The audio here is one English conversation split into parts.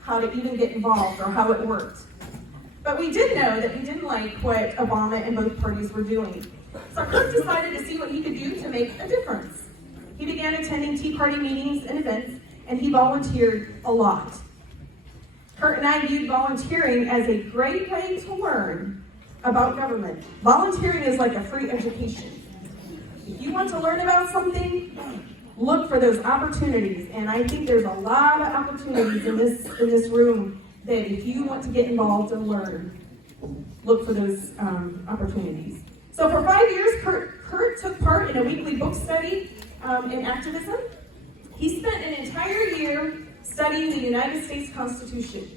how to even get involved or how it worked. But we did know that we didn't like what Obama and both parties were doing. So Curt decided to see what he could do to make a difference. He began attending Tea Party meetings and events, and he volunteered a lot. Curt and I viewed volunteering as a great way to learn about government. Volunteering is like a free education. If you want to learn about something, look for those opportunities. And I think there's a lot of opportunities in this room that if you want to get involved and learn, look for those opportunities. So for 5 years, Curt took part in a weekly book study in activism. He spent an entire year studying the United States Constitution.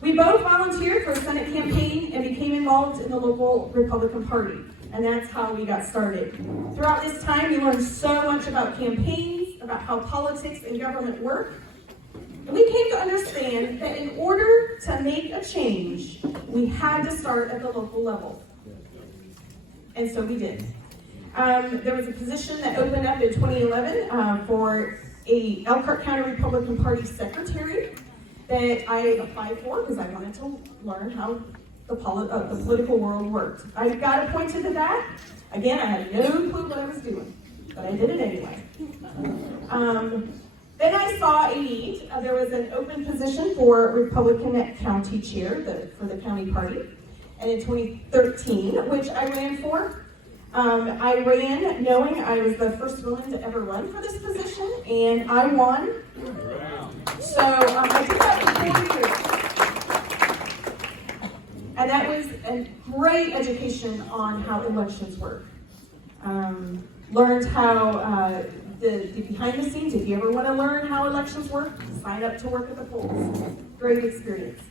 We both volunteered for a Senate campaign and became involved in the local Republican Party. And that's how we got started. Throughout this time, we learned so much about campaigns, about how politics and government work. And we came to understand that in order to make a change, we had to start at the local level. And so we did. There was a position that opened up in 2011 for a Elkhart County Republican Party secretary that I applied for because I wanted to learn how the political world worked. I got appointed to that. Again, I had no clue what I was doing, but I did it anyway. Then I saw a need. There was an open position for Republican County Chair for the county party. And in 2013, which I ran for, I ran knowing I was the first woman to ever run for this position, and I won. So I did that for 4 years. And that was a great education on how elections work. Learned how the behind the scenes, if you ever want to learn how elections work, sign up to work at the polls. Great experience.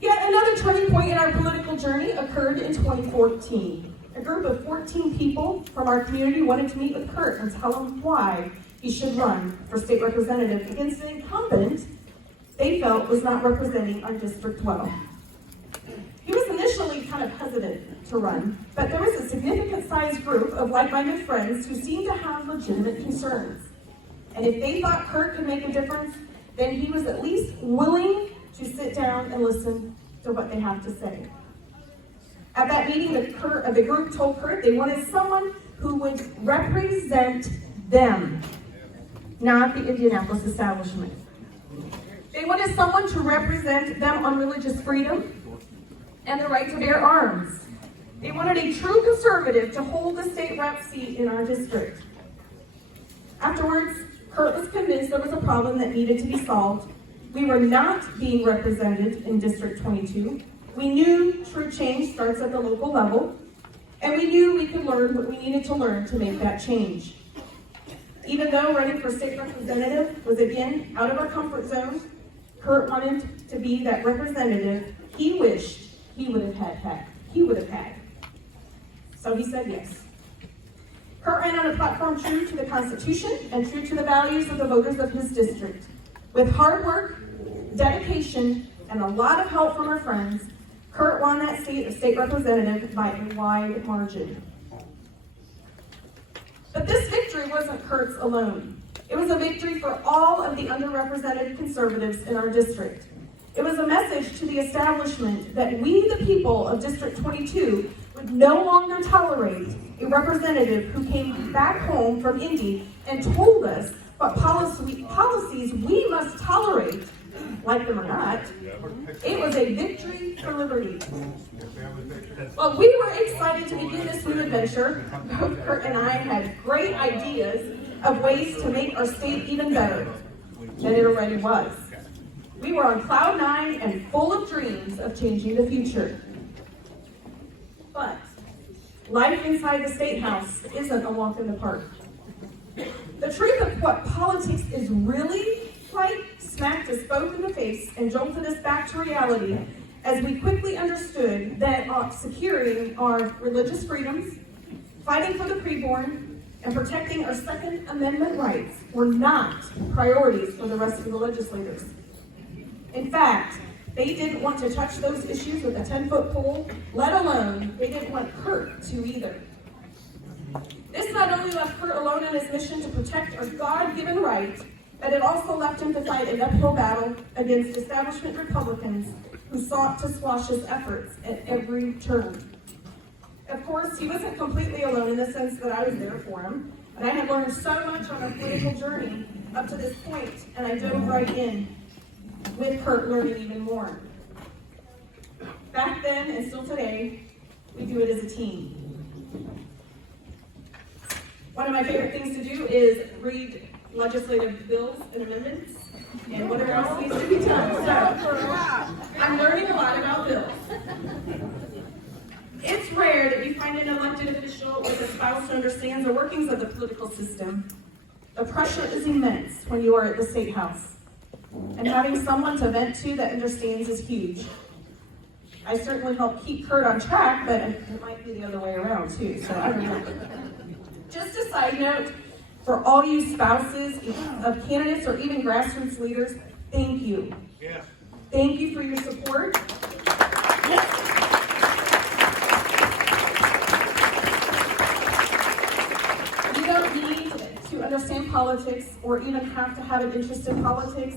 Yet another turning point in our political journey occurred in 2014. A group of 14 people from our community wanted to meet with Curt and tell him why he should run for state representative against an incumbent they felt was not representing our district well. He was initially kind of hesitant to run, but there was a significant sized group of like-minded friends who seemed to have legitimate concerns. And if they thought Curt could make a difference, then he was at least willing to sit down and listen to what they have to say. At that meeting, the group told Curt they wanted someone who would represent them, not the Indianapolis establishment. They wanted someone to represent them on religious freedom and the right to bear arms. They wanted a true conservative to hold the state rep seat in our district. Afterwards, Curt was convinced there was a problem that needed to be solved. We were not being represented in District 22. We knew true change starts at the local level, and we knew we could learn what we needed to learn to make that change. Even though running for state representative was again out of our comfort zone, Curt wanted to be that representative he wished he would have had. So he said yes. Curt ran on a platform true to the Constitution and true to the values of the voters of his district. With hard work, dedication, and a lot of help from our friends, Curt won that seat of state representative by a wide margin. But this victory wasn't Curt's alone. It was a victory for all of the underrepresented conservatives in our district. It was a message to the establishment that we, the people of District 22, would no longer tolerate a representative who came back home from Indy and told us what policies we must tolerate, like them or not. It was a victory for liberty. Well, we were excited to begin this new adventure. Both Curt and I had great ideas of ways to make our state even better than it already was. We were on cloud nine and full of dreams of changing the future. But life inside the Statehouse isn't a walk in the park. The truth of what politics is really like smacked us both in the face and jolted us back to reality as we quickly understood that securing our religious freedoms, fighting for the preborn, and protecting our Second Amendment rights were not priorities for the rest of the legislators. In fact, they didn't want to touch those issues with a 10-foot pole, let alone they didn't want Curt to either. This not only left Curt alone in his mission to protect our God-given right, but it also left him to fight an uphill battle against establishment Republicans who sought to squash his efforts at every turn. Of course, he wasn't completely alone in the sense that I was there for him, and I had learned so much on our political journey up to this point, and I dove right in with Curt, learning even more. Back then, and still today, we do it as a team. One of my favorite things to do is read legislative bills and amendments and whatever else needs to be done. So I'm learning a lot about bills. It's rare that you find an elected official with a spouse who understands the workings of the political system. The pressure is immense when you are at the Statehouse. And having someone to vent to that understands is huge. I certainly help keep Curt on track, but it might be the other way around too, so I don't know. Just a side note, for all you spouses of candidates or even grassroots leaders, thank you. Yes. Thank you for your support. You don't need to understand politics or even have to have an interest in politics.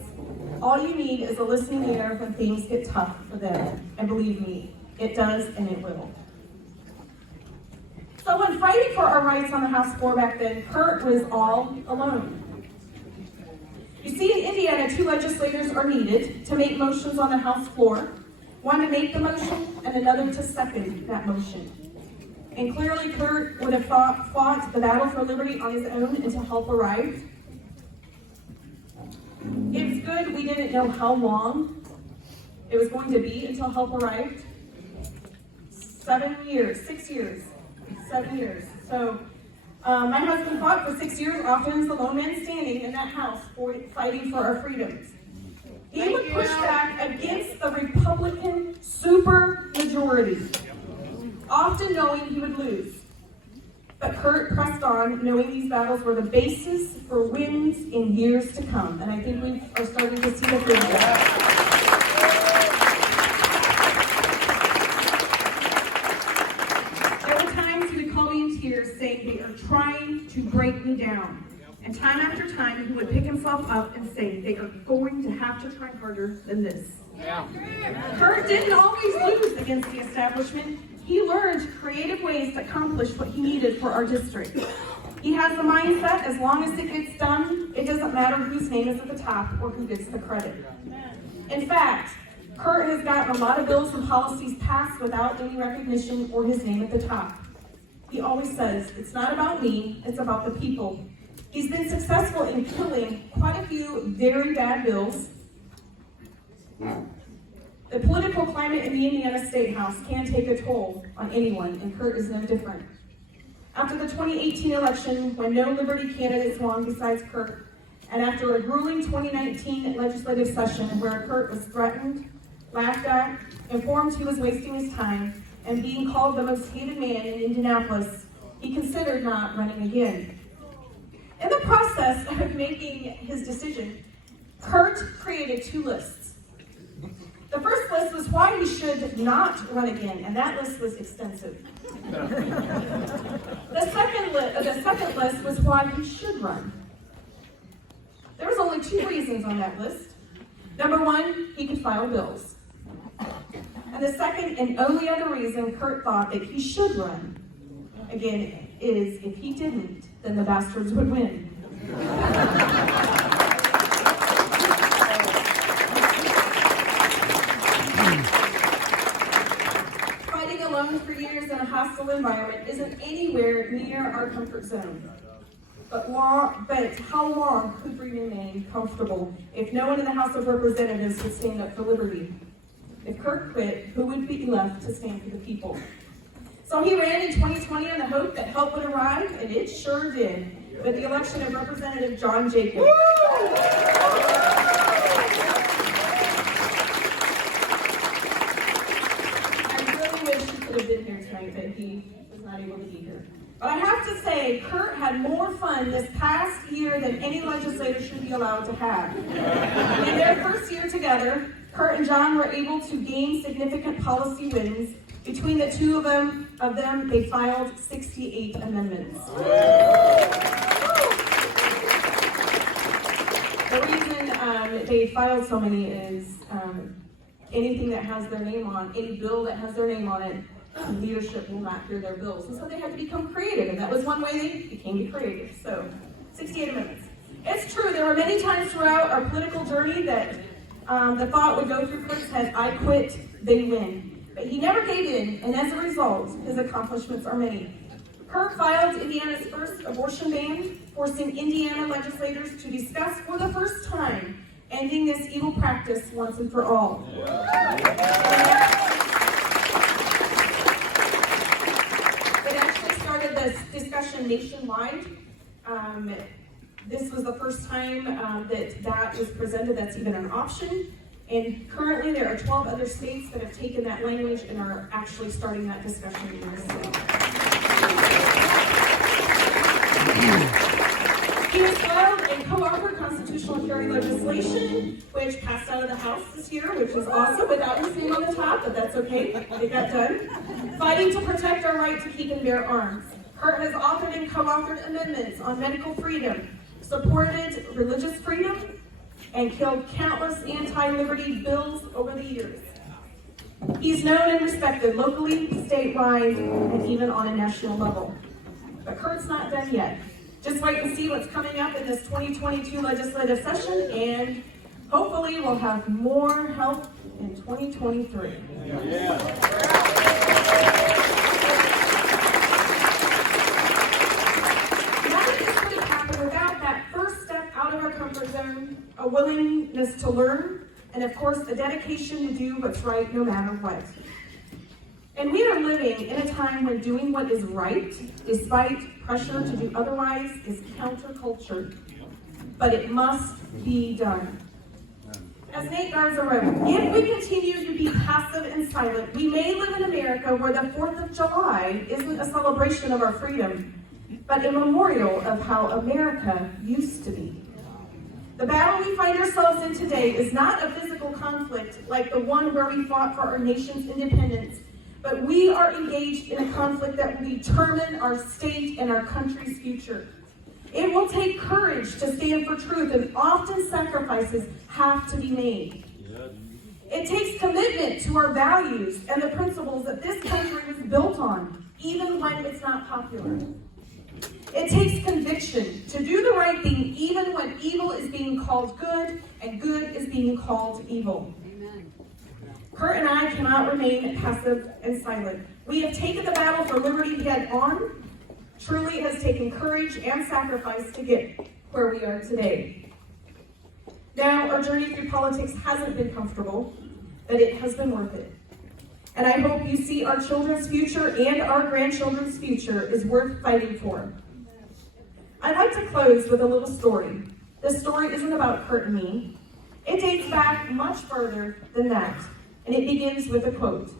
All you need is a listening ear when things get tough for them. And believe me, it does and it will. So when fighting for our rights on the House floor back then, Curt was all alone. You see, in Indiana, 2 legislators are needed to make motions on the House floor. One to make the motion and another to second that motion. And clearly Curt would have fought the battle for liberty on his own until help arrived. It's good we didn't know how long it was going to be until help arrived. 7 years, 6 years. 7 years. So my husband fought for 6 years, often as the lone man standing in that house fighting for our freedoms. He would push back against the Republican super majority, often knowing he would lose. But Curt pressed on, knowing these battles were the basis for wins in years to come. And I think we are starting to see the fruit of that. Saying they are trying to break me down. And time after time, he would pick himself up and say, they are going to have to try harder than this. Yeah. Curt didn't always lose against the establishment. He learned creative ways to accomplish what he needed for our district. He has the mindset, as long as it gets done, it doesn't matter whose name is at the top or who gets the credit. In fact, Curt has gotten a lot of bills and policies passed without any recognition or his name at the top. He always says, it's not about me, it's about the people. He's been successful in killing quite a few very bad bills. The political climate in the Indiana Statehouse can take a toll on anyone, and Curt is no different. After the 2018 election, when no Liberty candidates won besides Curt, and after a grueling 2019 legislative session where Curt was threatened, laughed at, informed he was wasting his time, and being called the most hated man in Indianapolis, he considered not running again. In the process of making his decision, Curt created 2 lists. The first list was why he should not run again, and that list was extensive. The second list was why he should run. There was only 2 reasons on that list. Number 1, he could file bills. And the second and only other reason Curt thought that he should run, again, is if he didn't, then the bastards would win. Fighting alone for years in a hostile environment isn't anywhere near our comfort zone. But how long could we remain comfortable if no one in the House of Representatives would stand up for liberty? If Curt quit, who would be left to stand for the people? So he ran in 2020 on the hope that help would arrive, and it sure did, with the election of Representative John Jacobs. I really wish he could have been here tonight, but he was not able to be here. But I have to say, Curt had more fun this past year than any legislator should be allowed to have. In their first year together, Curt and John were able to gain significant policy wins. Between the 2 of them, they filed 68 amendments. The they filed so many is anything that has their name on, any bill that has their name on it, leadership will not hear their bills. And so they had to become creative, and that was one way they became creative. So, 68 amendments. It's true, there were many times throughout our political journey that the thought would go through Curt's head, I quit, they win. But he never gave in, and as a result, his accomplishments are many. Curt filed Indiana's first abortion ban, forcing Indiana legislators to discuss for the first time ending this evil practice once and for all. It actually started this discussion nationwide. This was the first time that was presented that's even an option. And currently there are 12 other states that have taken that language and are actually starting that discussion in their state. He has filed and co-authored constitutional hearing legislation, which passed out of the House this year, which is awesome, without his name on the top, but that's okay, it got done. Fighting to protect our right to keep and bear arms. Curt has authored and co-authored amendments on medical freedom, supported religious freedom, and killed countless anti-liberty bills over the years. He's known and respected locally, statewide, and even on a national level. But Curt's not done yet. Just wait and see what's coming up in this 2022 legislative session, and hopefully we'll have more help in 2023. Yeah. Nothing is going to happen without that first step out of our comfort zone, a willingness to learn, and of course a dedication to do what's right no matter what. And we are living in a time when doing what is right, despite pressure to do otherwise, is counterculture. But it must be done. As Nate Garza wrote, if we continue to be passive and silent, we may live in America where the 4th of July isn't a celebration of our freedom, but a memorial of how America used to be. The battle we find ourselves in today is not a physical conflict like the one where we fought for our nation's independence, but we are engaged in a conflict that will determine our state and our country's future. It will take courage to stand for truth, and often sacrifices have to be made. It takes commitment to our values and the principles that this country was built on, even when it's not popular. It takes conviction to do the right thing, even when evil is being called good and good is being called evil. Curt and I cannot remain passive and silent. We have taken the battle for liberty head on. Truly, it has taken courage and sacrifice to get where we are today. Now, our journey through politics hasn't been comfortable, but it has been worth it. And I hope you see our children's future and our grandchildren's future is worth fighting for. I'd like to close with a little story. This story isn't about Curt and me. It dates back much further than that. And it begins with a quote.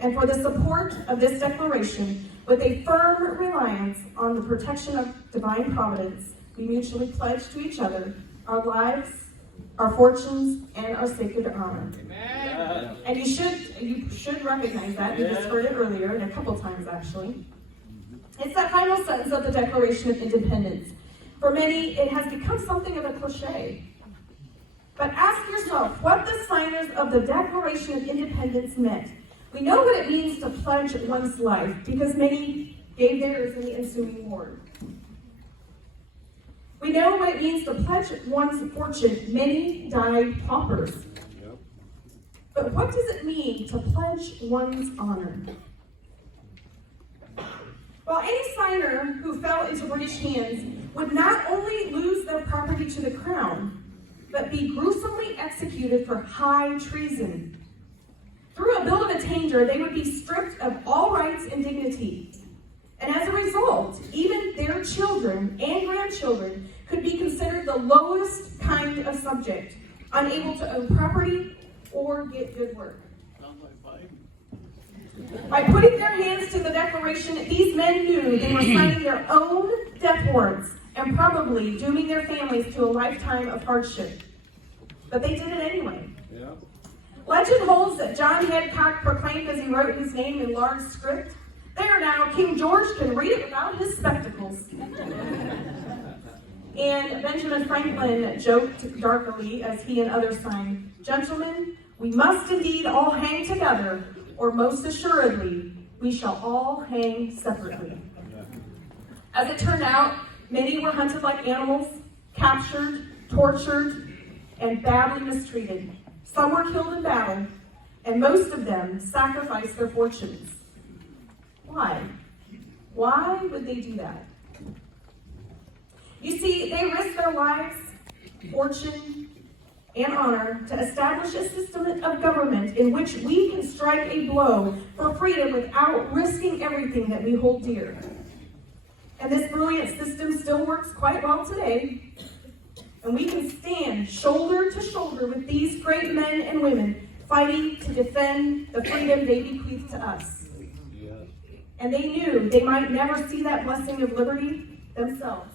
And for the support of this declaration, with a firm reliance on the protection of divine providence, we mutually pledge to each other our lives, our fortunes, and our sacred honor. Amen. And you should recognize that. You just heard it earlier, and a couple times actually. It's that final sentence of the Declaration of Independence. For many, it has become something of a cliche. But ask yourself what the signers of the Declaration of Independence meant. We know what it means to pledge one's life because many gave theirs in the ensuing war. We know what it means to pledge one's fortune. Many died paupers. Yep. But what does it mean to pledge one's honor? Well, any signer who fell into British hands would not only lose their property to the crown, but be gruesomely executed for high treason. Through a bill of attainder, they would be stripped of all rights and dignity. And as a result, even their children and grandchildren could be considered the lowest kind of subject, unable to own property or get good work. By putting their hands to the Declaration, these men knew they were signing their own death warrants and probably dooming their families to a lifetime of hardship. But they did it anyway. Yeah. Legend holds that John Hancock proclaimed as he wrote his name in large script, "There now, King George can read it without his spectacles." And Benjamin Franklin joked darkly as he and others sang, "Gentlemen, we must indeed all hang together, or most assuredly, we shall all hang separately." As it turned out, many were hunted like animals, captured, tortured, and badly mistreated. Some were killed in battle, and most of them sacrificed their fortunes. Why? Why would they do that? You see, they risked their lives, fortune, and honor to establish a system of government in which we can strike a blow for freedom without risking everything that we hold dear. And this brilliant system still works quite well today. And we can stand shoulder to shoulder with these great men and women fighting to defend the freedom they bequeathed to us. And they knew they might never see that blessing of liberty themselves.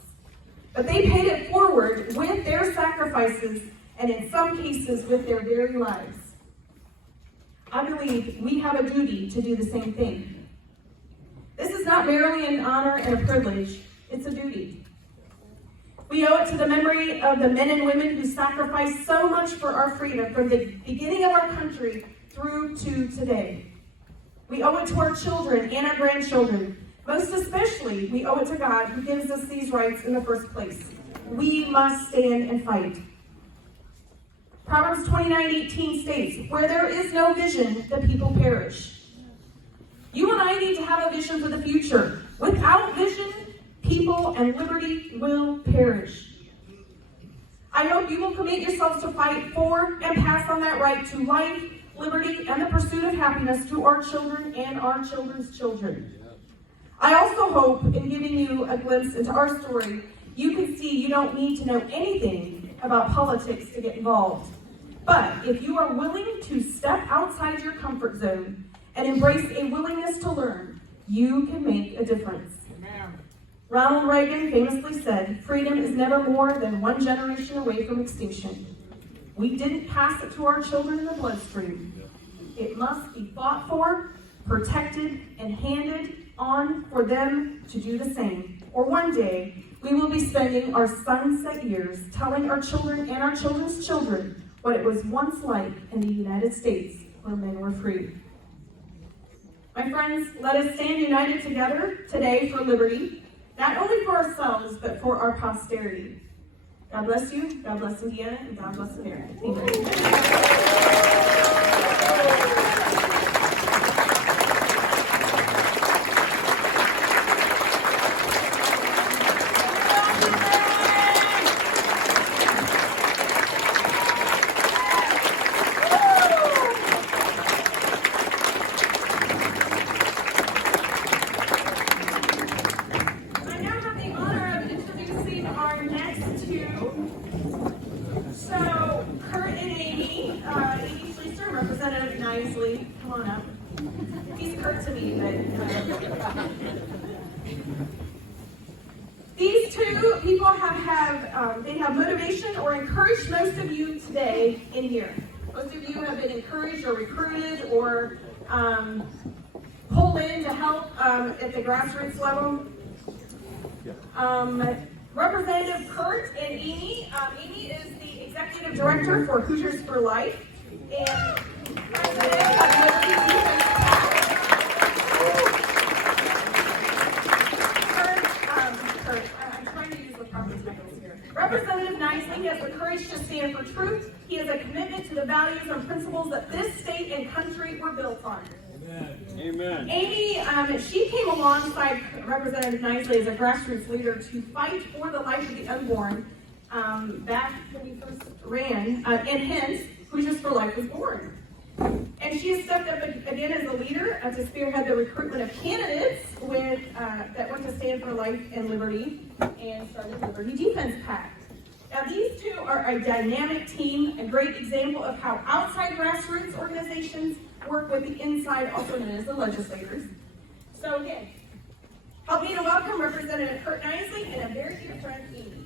But they paid it forward with their sacrifices and in some cases with their very lives. I believe we have a duty to do the same thing. This is not merely an honor and a privilege, it's a duty. We owe it to the memory of the men and women who sacrificed so much for our freedom from the beginning of our country through to today. We owe it to our children and our grandchildren. Most especially, we owe it to God who gives us these rights in the first place. We must stand and fight. Proverbs 29:18 states, "Where there is no vision, the people perish." You and I need to have a vision for the future. Without vision, people and liberty will perish. I hope you will commit yourselves to fight for and pass on that right to life, liberty, and the pursuit of happiness to our children and our children's children. I also hope in giving you a glimpse into our story, you can see you don't need to know anything about politics to get involved. But if you are willing to step outside your comfort zone and embrace a willingness to learn, you can make a difference. Amen. Ronald Reagan famously said, "Freedom is never more than one generation away from extinction." We didn't pass it to our children in the bloodstream. It must be fought for, protected, and handed on for them to do the same. Or one day, we will be spending our sunset years telling our children and our children's children what it was once like in the United States where men were free. My friends, let us stand united together today for liberty, not only for ourselves, but for our posterity. God bless you, God bless Indiana, and God bless America. Amen. So, Curt and Amy, Representative Nisly, come on up. He's Curt to me, but these two people have motivation or encouraged most of you today in here. Most of you have been encouraged or recruited or pulled in to help at the grassroots level. Representative Curt and Amy. Amy is the Executive Director for Hoosiers for Life and President of Liberty Defense Curt, I'm trying to use the proper titles here. Representative Nisly has the courage to stand for truth. He has a commitment to the values and principles that this state and country were built on. Amen. Amy, she came alongside Representative Nisly as a grassroots leader to fight for the life of the unborn back when we first ran, and hence, Hoosiers for Life was born. And she has stepped up again as a leader to spearhead the recruitment of candidates that want to stand for life and liberty and started the Liberty Defense PAC. Now, these two are a dynamic team, a great example of how outside grassroots organizations work with the inside, also known as the legislators. So again, help me to welcome Representative Curt Nisly and a very dear friend, Amy.